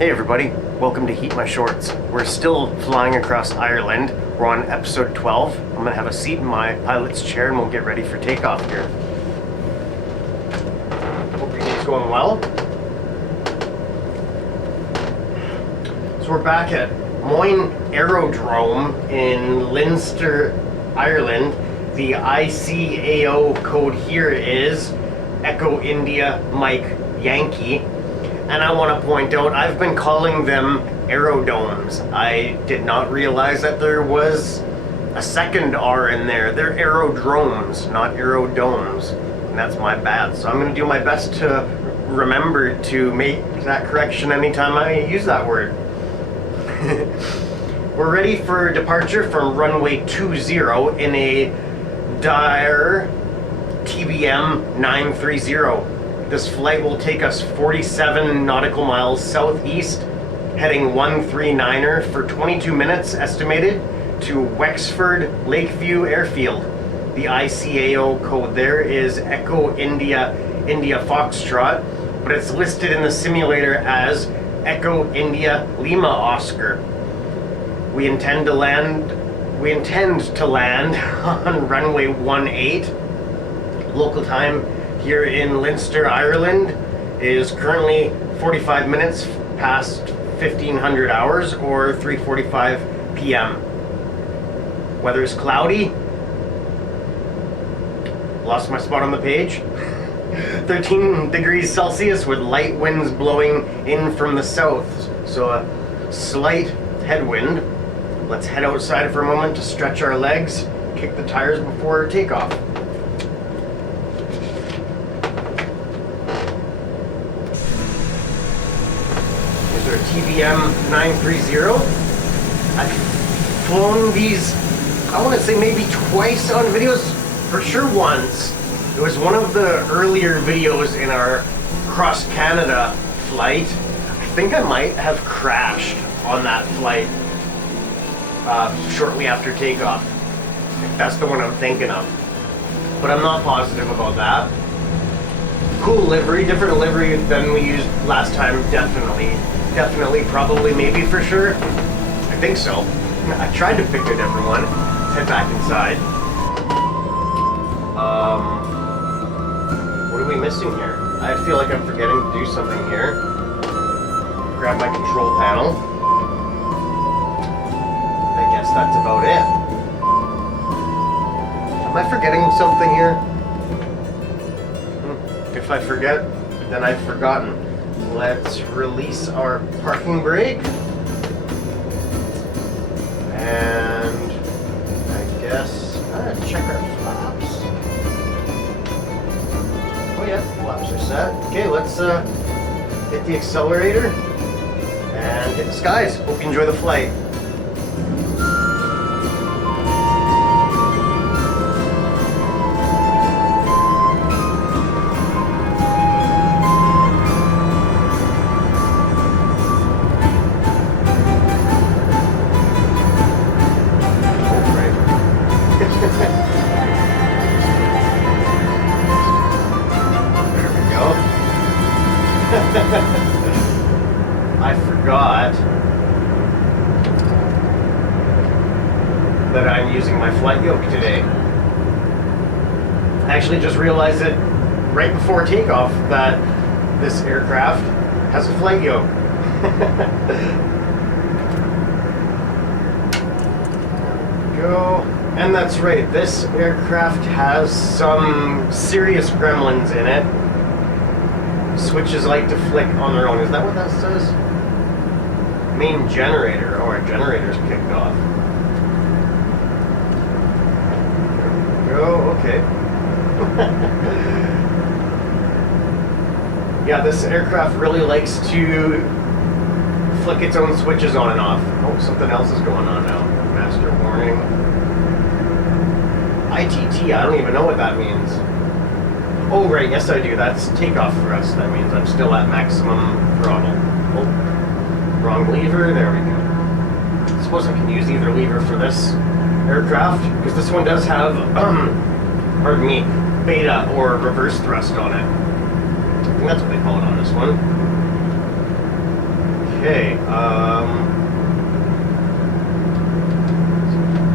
Hey everybody, welcome to Heat My Shorts. We're still flying across Ireland. We're on episode 12. I'm gonna have a seat in my pilot's chair and we'll get ready for takeoff here. Hope your day's going well. So we're back at Moyne Aerodrome in Leinster, Ireland. The ICAO code here is Echo India Mike Yankee. And I want to point out, I've been calling them aerodomes. I did not realize that there was a second R in there. They're aerodromes, not aerodomes. And that's my bad. So I'm going to do my best to remember to make that correction anytime I use that word. We're ready for departure from runway 20 in a Dire TBM 930. This flight will take us 47 nautical miles southeast, heading 139er for 22 minutes estimated to Wexford, Lakeview Airfield. The ICAO code there is Echo India Foxtrot, but it's listed in the simulator as Echo India Lima Oscar. We intend to land on runway 18. Local time here in Leinster, Ireland is currently 45 minutes past 1500 hours or 3:45 p.m. Weather is cloudy. Lost my spot on the page. 13 degrees Celsius with light winds blowing in from the south. So a slight headwind. Let's head outside for a moment to stretch our legs, kick the tires before takeoff. Our TBM 930. I've flown these, I want to say maybe twice on videos, for sure once. It was one of the earlier videos in our cross Canada flight. I think I might have crashed on that flight shortly after takeoff. If that's the one I'm thinking of. But I'm not positive about that. Cool livery, different livery than we used last time, definitely, probably, maybe, for sure. I think so. I tried to pick a different one. Let's head back inside. What are we missing here? I feel like I'm forgetting to do something here. Grab my control panel. I guess that's about it. Am I forgetting something here? If I forget, then I've forgotten. Let's release our parking brake. And I guess, check our flaps. Oh yeah, flaps are set. Okay, let's hit the accelerator and hit the skies. Hope you enjoy the flight. I forgot that I'm using my flight yoke today. I actually just realized it right before takeoff that this aircraft has a flight yoke. There we go. And that's right, this aircraft has some serious gremlins in it. Switches like to flick on their own. Is that what that says? Main generator. Oh, our generator's kicked off. There we go. Okay. Yeah, this aircraft really likes to flick its own switches on and off. Oh, something else is going on now. Master warning. ITT, I don't even know what that means. Oh, right, yes I do. That's takeoff thrust. That means I'm still at maximum throttle. Oh, wrong lever. There we go. I suppose I can use either lever for this aircraft, because this one does have, pardon me, beta or reverse thrust on it. I think that's what they call it on this one. Okay,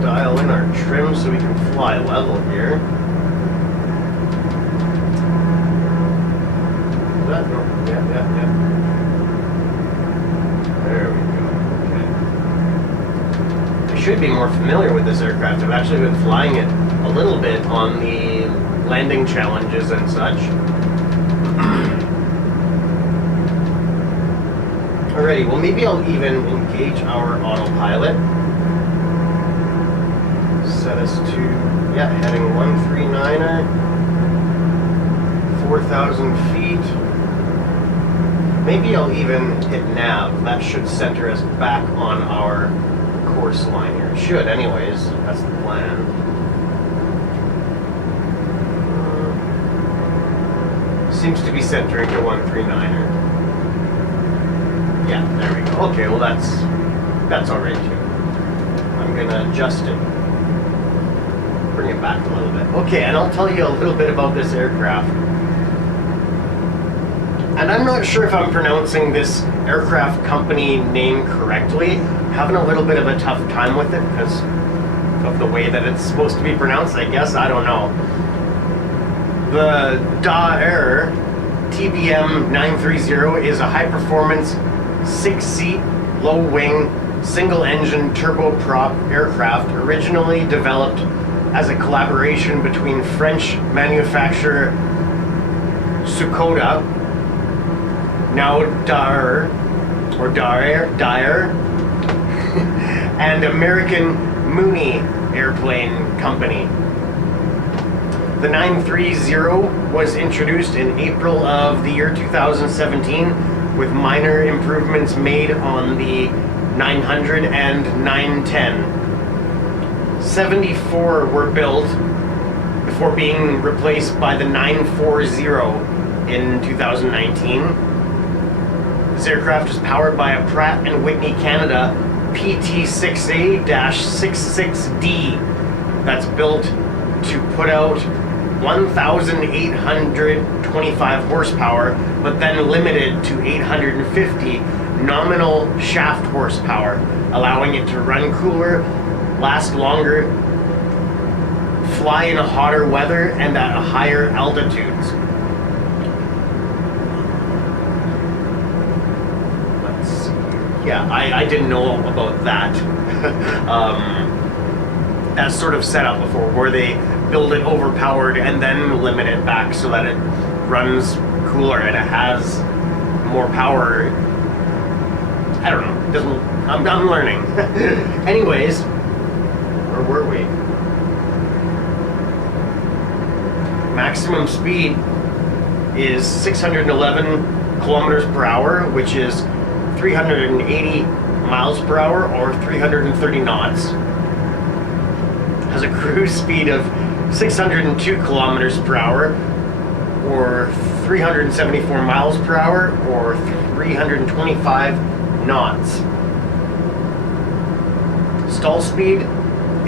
dial in our trim so we can fly level here. Is that? No. Yeah. There we go. Okay. I should be more familiar with this aircraft. I've actually been flying it a little bit on the landing challenges and such. Alrighty, well maybe I'll even engage our autopilot. Set us to, heading 139er, 4,000 feet. Maybe I'll even hit nav. That should center us back on our course line here. It should anyways, that's the plan. Seems to be centering to 139er. Yeah, there we go. Okay, well that's alright too. I'm gonna adjust it. Bring it back a little bit. Okay, and I'll tell you a little bit about this aircraft. And I'm not sure if I'm pronouncing this aircraft company name correctly. Having a little bit of a tough time with it because of the way that it's supposed to be pronounced, I guess. I don't know. The Daher TBM 930 is a high-performance, 6-seat, low-wing, single-engine turboprop aircraft originally developed as a collaboration between French manufacturer Sukoda, now Daher, and American Mooney Airplane Company. The 930 was introduced in April of the year 2017 with minor improvements made on the 900 and 910. 74 were built before being replaced by the 940 in 2019. This aircraft is powered by a Pratt & Whitney Canada PT6A-66D that's built to put out 1,825 horsepower, but then limited to 850 nominal shaft horsepower, allowing it to run cooler, last longer, fly in hotter weather, and at higher altitudes. Let's see. Yeah, I didn't know about that. That sort of setup before, where they build it overpowered and then limit it back so that it runs cooler and it has more power. I don't know. I'm learning. Anyways, where were we? Maximum speed is 611 kilometers per hour, which is 380 miles per hour or 330 knots. Has a cruise speed of 602 kilometers per hour or 374 miles per hour or 325 knots. Stall speed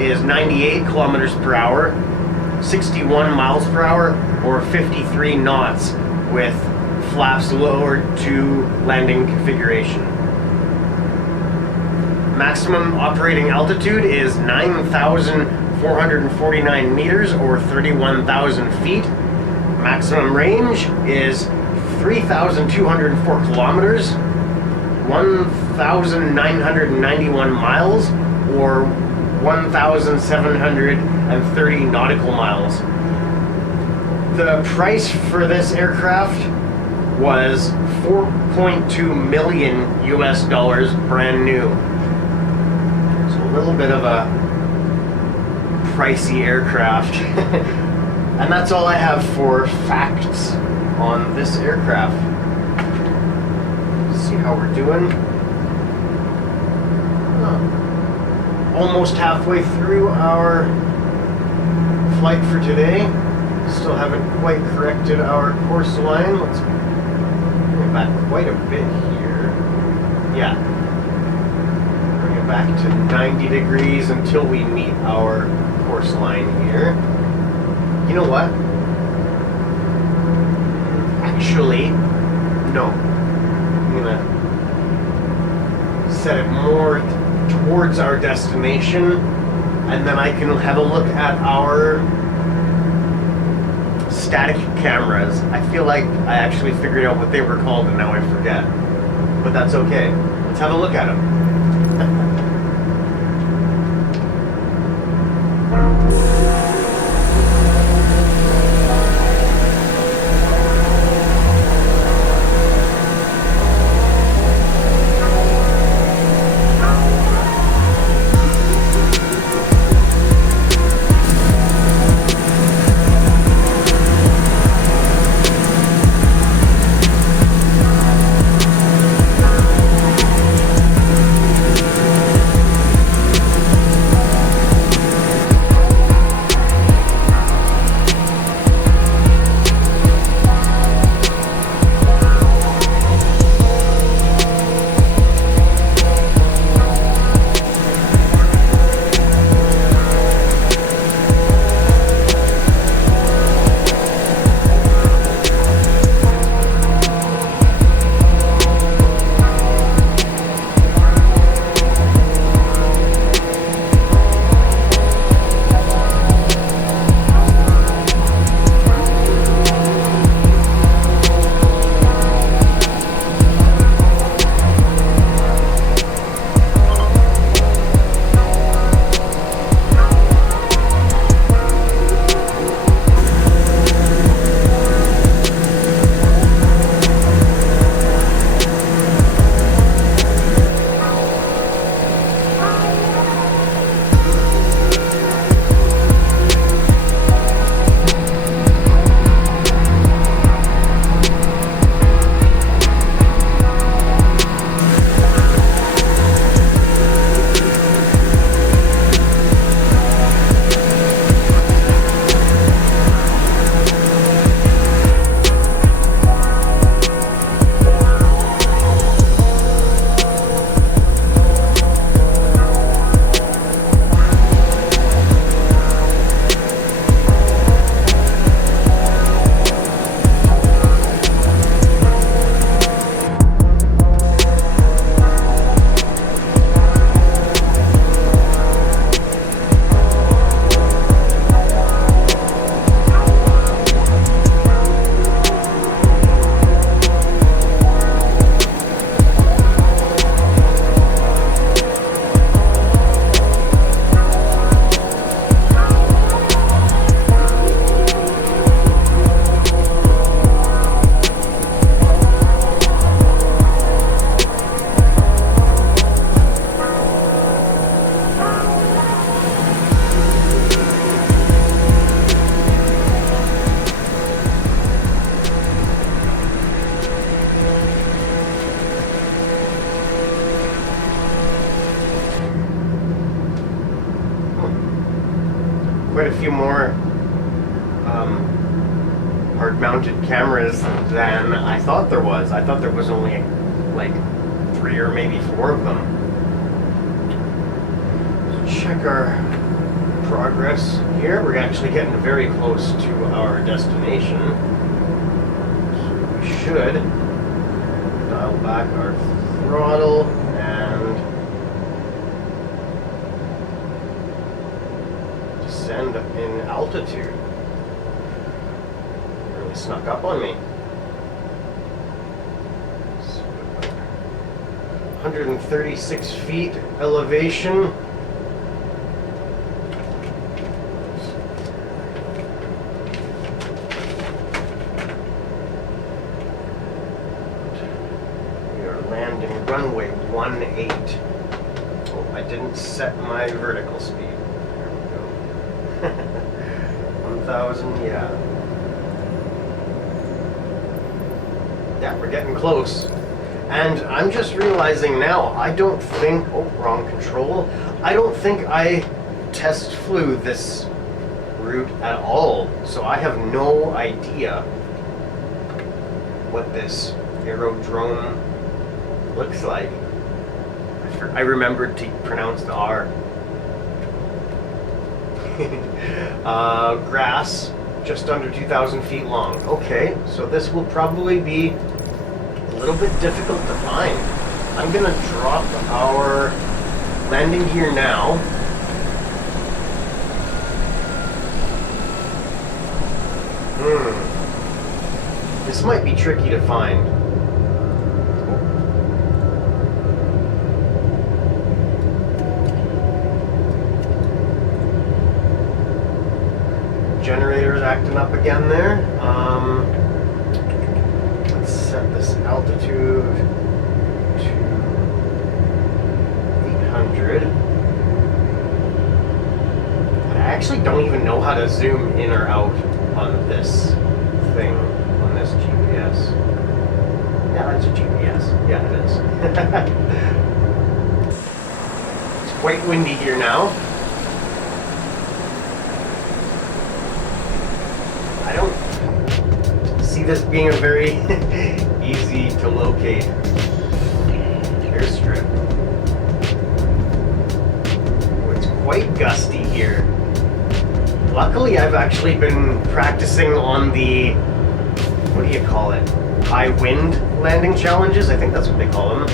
is 98 kilometers per hour, 61 miles per hour or 53 knots with flaps lowered to landing configuration. Maximum operating altitude is 9,449 meters or 31,000 feet. Maximum range is 3,204 kilometers, 1,991 miles or 1,730 nautical miles. The price for this aircraft was $4.2 million US brand new. So a little bit of a pricey aircraft. And that's all I have for facts on this aircraft. Let's see how we're doing. Almost halfway through our flight for today. Still haven't quite corrected our course line. Let's bring it back quite a bit here. Yeah. Bring it back to 90 degrees until we meet our course line here. You know what? Actually, no. I'm gonna set it more towards our destination, and then I can have a look at our static cameras. I feel like I actually figured out what they were called and now I forget. But that's okay. Let's have a look at them. Quite a few more hard-mounted cameras than I thought there was. I thought there was only like 3 or maybe 4 of them. So check our progress here. We're actually getting very close to our destination. So we should dial back our throttle and descend in altitude. Really snuck up on me. So, 136 feet elevation. We are landing runway 18. Oh, I didn't set my vertical speed. 1,000, yeah. Yeah, we're getting close. And I'm just realizing now, I don't think, oh, wrong control. I don't think I test flew this route at all. So I have no idea what this aerodrome looks like. I remembered to pronounce the R. Grass, just under 2,000 feet long. Okay, so this will probably be a little bit difficult to find. I'm gonna drop our landing gear now. This might be tricky to find. Generator's acting up again there. Let's set this altitude to 800. I actually don't even know how to zoom in or out on this thing, on this GPS. Yeah, that's a GPS. Yeah, it is. It's quite windy here now. I don't see this being a very easy to locate airstrip. Oh, it's quite gusty here. Luckily, I've actually been practicing on the, what do you call it? High wind landing challenges? I think that's what they call them.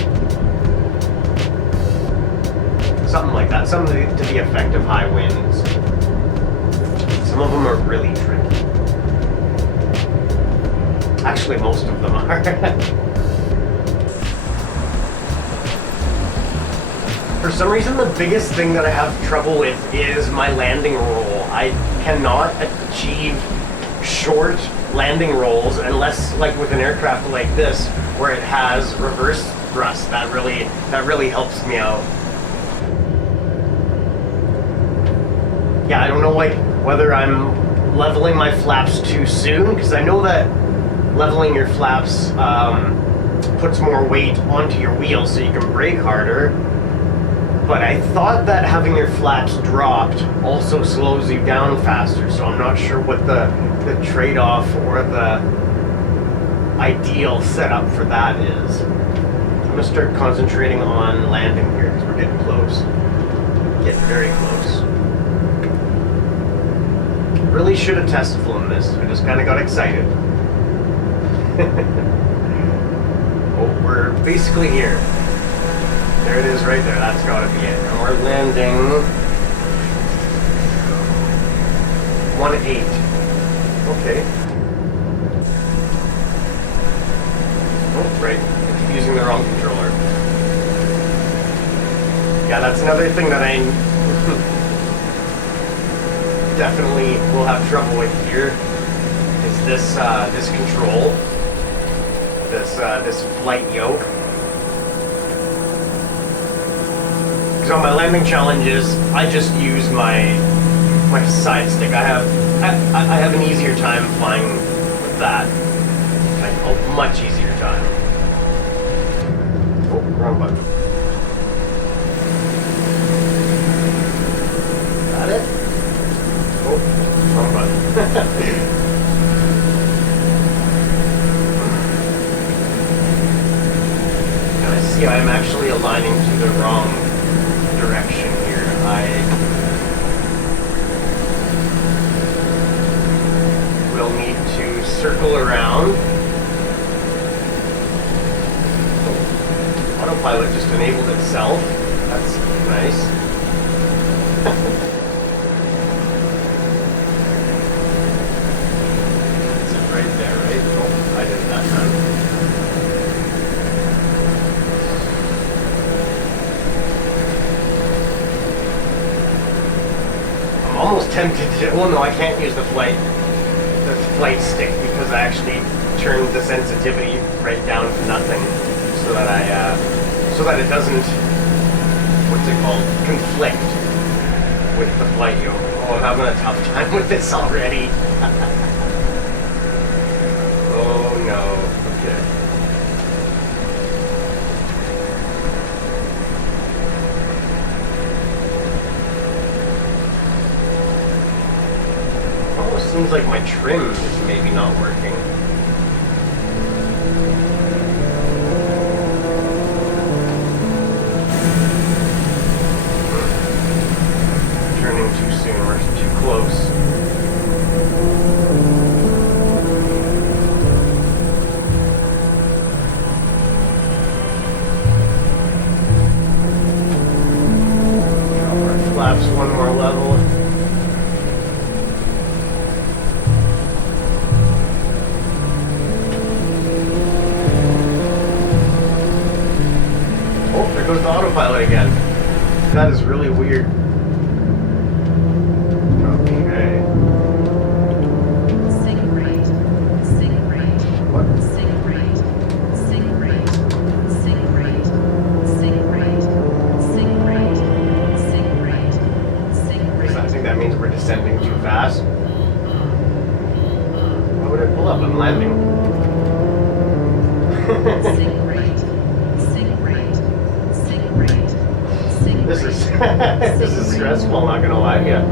Something like that. Something to the effect of high winds. Some of them are really tricky. Actually, most of them are. For some reason, the biggest thing that I have trouble with is my landing roll. I cannot achieve short landing rolls unless, like with an aircraft like this, where it has reverse thrust. That really helps me out. Yeah, I don't know, like, whether I'm leveling my flaps too soon, because I know that leveling your flaps puts more weight onto your wheels so you can brake harder. But I thought that having your flaps dropped also slows you down faster, so I'm not sure what the trade-off or the ideal setup for that is. I'm gonna start concentrating on landing here because we're getting close. Getting very close. Really should have test flown this. I just kind of got excited. Oh, we're basically here. There it is right there. That's gotta be it. And we're landing 1-8. Okay. Oh, right. I keep using the wrong controller. Yeah, that's another thing that I definitely will have trouble with here. Is this this control, this flight yoke. Because on my landing challenges, I just use my side stick. I have an easier time flying with that. Like a much easier time. Oh, wrong button. Got it? Oh, wrong button. Now I see I'm actually aligning to the wrong direction here. I will need to circle around. Oh, autopilot just enabled itself. That's nice. Is it right there, right? Oh, I did it that time. Almost tempted to, well no, I can't use the flight stick because I actually turned the sensitivity right down to nothing so that so that it doesn't, what's it called, conflict with the flight yoke. Oh, I'm having a tough time with this already. Oh no, okay. Seems like my trim is maybe not working. Turning too soon, we're too close. autopilot again. That is really weird. Okay. Sing rate. Sing rate. What? Sing rate. Sing rate. Sing rate. Sing rate. Sing rate. Sing rate. Sing rate. I think that means we're descending too fast. Why would it pull up? I'm landing. Sing rate. Sing rate. Sing rate. Sing This rate. is this is stressful, not gonna lie. Yeah.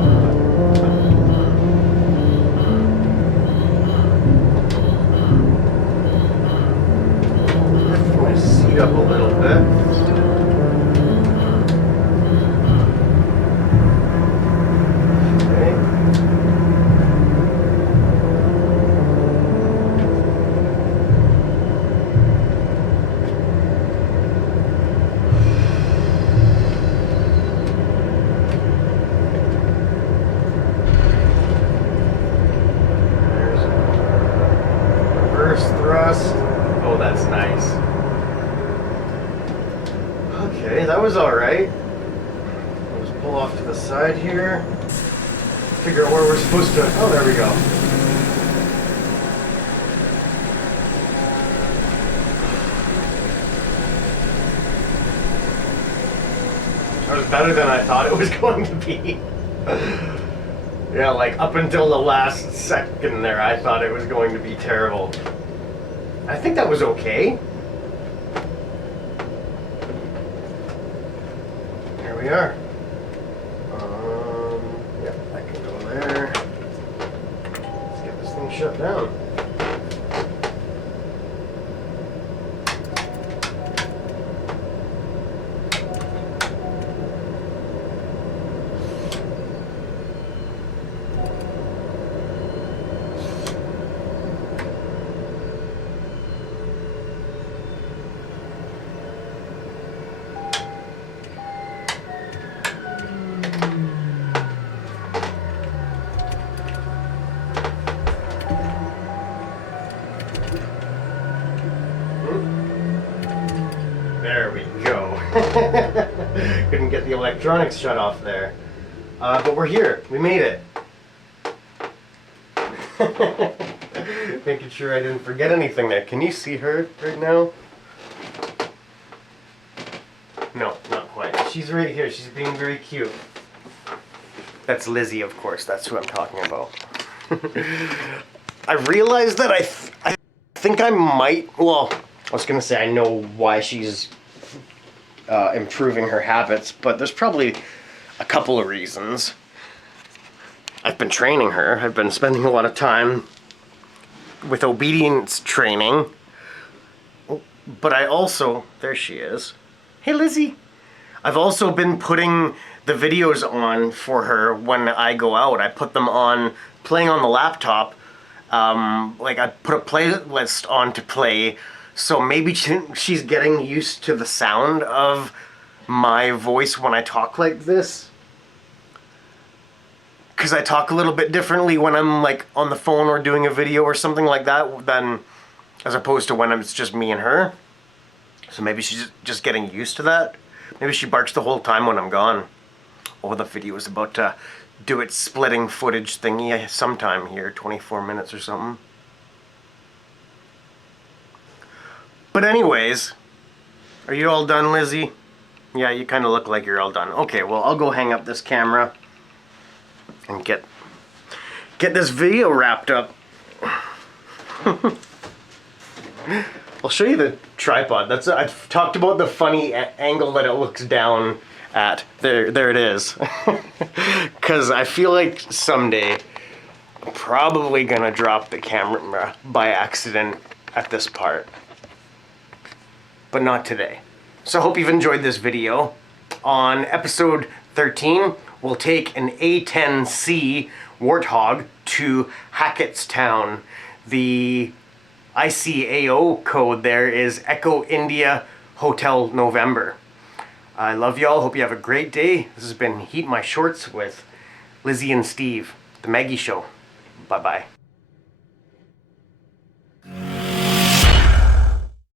Lift my seat up a little bit. Thrust. Oh, that's nice. Okay, that was alright. I'll just pull off to the side here. Figure out where we're supposed to. Oh, there we go. That was better than I thought it was going to be. Yeah, like up until the last second there, I thought it was going to be terrible. I think that was okay. Here we are. Yeah, I can go there. Let's get this thing shut down. There we go. Couldn't get the electronics shut off there. But we're here. We made it. Making sure I didn't forget anything there. Can you see her right now? No, not quite. She's right here. She's being very cute. That's Lizzie, of course. That's who I'm talking about. I realized that I think I might... Well, I was going to say I know why she's improving her habits, but there's probably a couple of reasons. I've been training her. I've been spending a lot of time with obedience training. But I also... There she is. Hey, Lizzie. I've also been putting the videos on for her when I go out. I put them on, playing on the laptop. Like I put a playlist on to play, so maybe she's getting used to the sound of my voice when I talk like this. Because I talk a little bit differently when I'm like on the phone or doing a video or something like that than as opposed to when it's just me and her. So maybe she's just getting used to that. Maybe she barks the whole time when I'm gone. Oh, the video is about to do its splitting footage thingy sometime here, 24 minutes or something. But anyways, are you all done, Lizzie? Yeah, you kind of look like you're all done. Okay, well, I'll go hang up this camera and get this video wrapped up. I'll show you the tripod. I've talked about the funny angle that it looks down at. There it is. Because I feel like someday I'm probably gonna drop the camera by accident at this part. But not today. So I hope you've enjoyed this video. On episode 13, we'll take an A10C Warthog to Hackettstown. The ICAO code there is Echo India Hotel November. I love y'all. Hope you have a great day. This has been Heat My Shorts with Lizzie and Steve, The Maggie Show. Bye-bye.